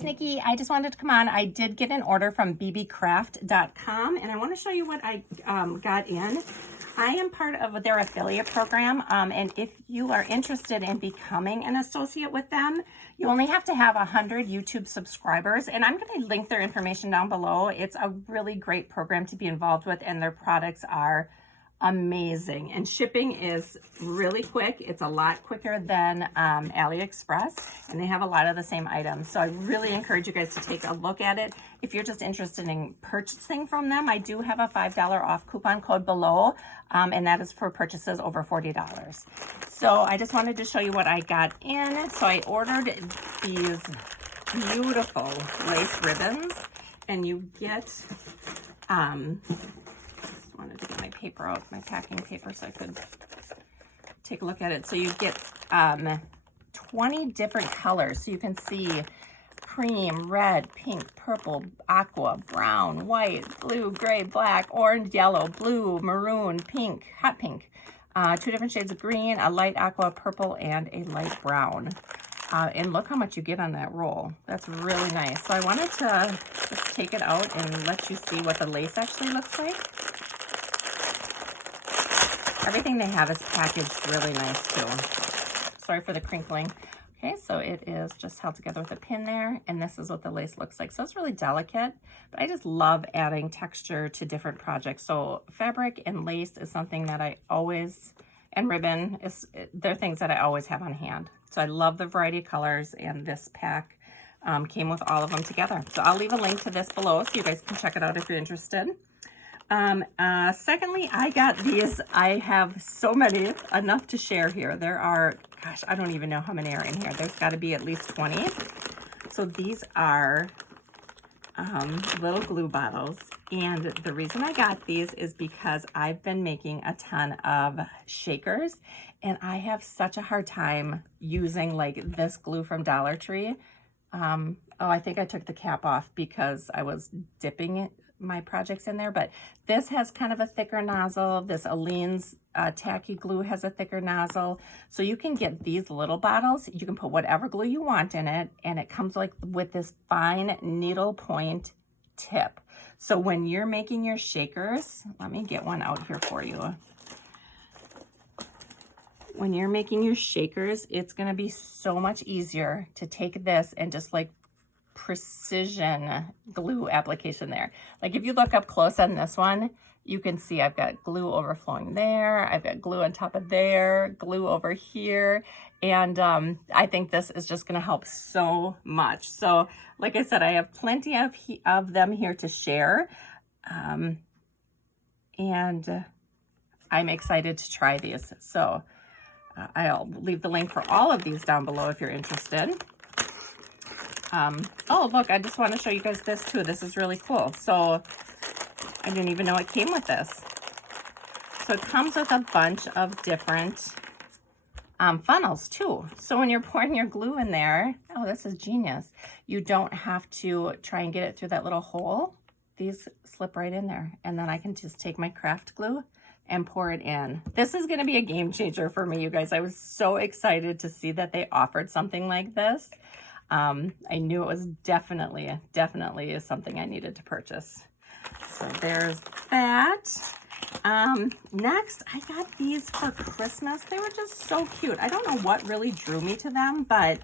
it's Nikki. I just wanted to come on. I did get an order from bbcraft.com and I want to show you what I got in. I am part of their affiliate program, and if you are interested in becoming an associate with them, you only have to have 100 YouTube subscribers, and I'm going to link their information down below. It's a really great program to be involved with, and their products are amazing, and shipping is really quick. It's a lot quicker than AliExpress, and they have a lot of the same items. So I really encourage you guys to take a look at it. If you're just interested in purchasing from them, I do have a $5 off coupon code below, and that is for purchases over $40. So I just wanted to show you what I got in. So I ordered these beautiful lace ribbons, and you get wanted to get my paper out, my packing paper, so I could take a look at it. So you get 20 different colors. So you can see cream, red, pink, purple, aqua, brown, white, blue, gray, black, orange, yellow, blue, maroon, pink, hot pink, 2 different shades of green, a light aqua, purple, and a light brown. And look how much you get on that roll. That's really nice. So I wanted to just take it out and let you see what the lace actually looks like. Everything they have is packaged really nice too. Sorry for the crinkling. Okay, so it is just held together with a pin there, and this is what the lace looks like. So it's really delicate, but I just love adding texture to different projects. So fabric and lace is something that I always, and ribbon, they're things that I always have on hand. So I love the variety of colors, and this pack came with all of them together. So I'll leave a link to this below so you guys can check it out if you're interested. Secondly, I got these. I have so many, enough to share here. There are, gosh, I don't even know how many are in here. There's got to be at least 20. So these are little glue bottles. And the reason I got these is because I've been making a ton of shakers, and I have such a hard time using like this glue from Dollar Tree. Oh, I think I took the cap off because I was dipping my projects in there, but this has kind of a thicker nozzle. This Aleene's tacky glue has a thicker nozzle. So you can get these little bottles. You can put whatever glue you want in it, and it comes like with this fine needle point tip. So when you're making your shakers, let me get one out here for you. When you're making your shakers, it's going to be so much easier to take this and just like precision glue application there. Like if you look up close on this one, you can see I've got glue overflowing there. I've got glue on top of there, glue over here. And I think this is just going to help so much. So like I said, I have plenty of them here to share. And I'm excited to try these. So I'll leave the link for all of these down below if you're interested. Oh, look, I just want to show you guys this too. This is really cool. So I didn't even know it came with this. So it comes with a bunch of different funnels too. So when you're pouring your glue in there, oh, this is genius. You don't have to try and get it through that little hole. These slip right in there. And then I can just take my craft glue and pour it in. This is going to be a game changer for me, you guys. I was so excited to see that they offered something like this. I knew it was definitely something I needed to purchase. So there's that. Next, I got these for Christmas. They were just so cute. I don't know what really drew me to them, but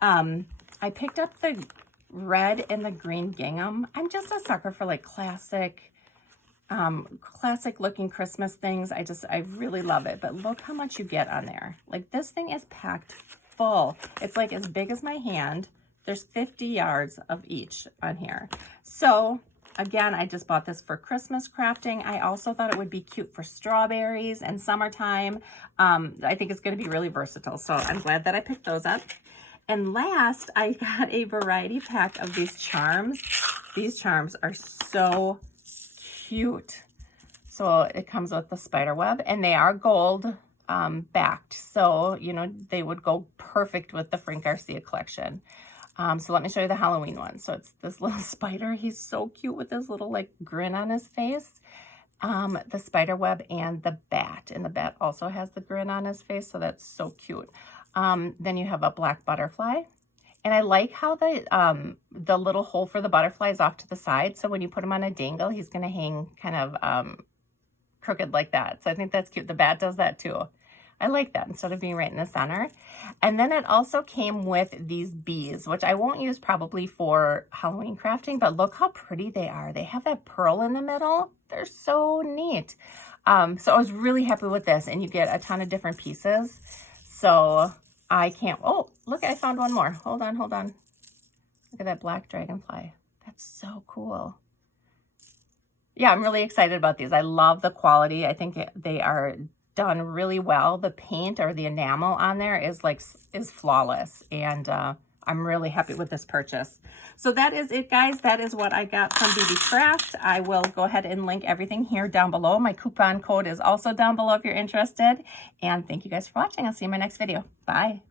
I picked up the red and the green gingham. I'm just a sucker for like classic looking Christmas things. I really love it. But look how much you get on there. Like this thing is packed full. It's like as big as my hand. There's 50 yards of each on here. So again, I just bought this for Christmas crafting. I also thought it would be cute for strawberries and summertime. I think it's going to be really versatile. So I'm glad that I picked those up. And last, I got a variety pack of these charms. These charms are so cute. So it comes with the spider web, and they are gold backed. So, you know, they would go perfect with the Frank Garcia collection. So let me show you the Halloween one. So it's this little spider. He's so cute with this little like grin on his face. The spider web and the bat. And the bat also has the grin on his face. So that's so cute. Then you have a black butterfly. And I like how the little hole for the butterfly is off to the side. So when you put him on a dangle, he's going to hang kind of crooked like that. So I think that's cute. The bat does that too. I like that instead of being right in the center. And then it also came with these bees, which I won't use probably for Halloween crafting, but look how pretty they are. They have that pearl in the middle. They're so neat. So I was really happy with this, and you get a ton of different pieces. So I can't, oh, look, I found one more. Hold on, hold on. Look at that black dragonfly. That's so cool. Yeah, I'm really excited about these. I love the quality. I think they are done really well. The paint or the enamel on there is flawless, and I'm really happy with this purchase. So that is it, guys. That is what I got from BB Craft. I will go ahead and link everything here down below. My coupon code is also down below if you're interested. And thank you guys for watching. I'll see you in my next video. Bye.